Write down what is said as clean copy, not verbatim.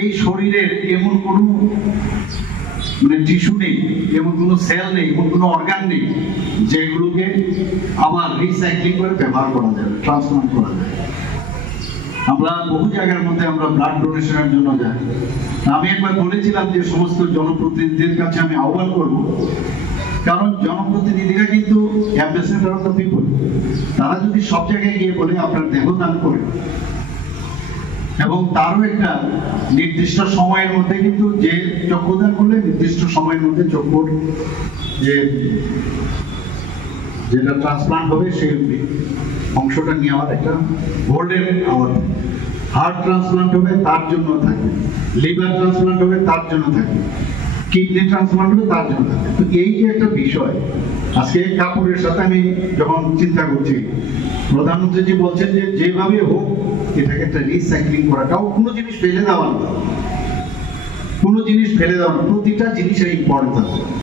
এই শরীরের এমন কোনো টিস্যু নেই, এমন কোনো সেল নেই, এমন কোনো অর্গান নেই যেগুলোকে আবার রিসাইক্লিং করে ব্যবহার করা যাবে, ট্রান্সপ্লান্ট করা যায়। আমরা বহু জায়গার মধ্যে আমরা ব্লাড ডোনেশনের জন্য যাই। আমি একবার বলেছিলাম যে সমস্ত জনপ্রতিনিধিদের কাছে আমি আহ্বান করব, কারণ জনপ্রতিনিধিরা কিন্তু অ্যাম্বাসেডর অফ দ্য পিপল। তারা যদি সব জায়গায় গিয়ে বলে আপনার দেহ দান করে, এবং তারও একটা নির্দিষ্ট সময়ের মধ্যে, কিন্তু যে চক্ষুদান করলে নির্দিষ্ট সময়ের মধ্যে চক্ষুর যেটা ট্রান্সপ্লান্ট হবে সেই অংশটা নিয়ে আমার একটা গোল্ডেন আওয়ার। হার্ট ট্রান্সপ্লান্ট হবে তার জন্য থাকে, লিভার ট্রান্সপ্লান্ট হবে তার জন্য থাকে, কিডনি ট্রান্সপ্লান্ট হবে তার জন্য থাকে। তো এই যে একটা বিষয়, আজকে কাপড়ের সাথে আমি যখন চিন্তা করছি, প্রধানমন্ত্রীজি বলছেন যে যেভাবে হোক এটাকে একটা রিসাইক্লিং করাটাও, কোনো জিনিস ফেলে দেওয়া না, কোনো জিনিস ফেলে দেওয়া না, প্রতিটা জিনিসের ইম্পর্টেন্স আছে।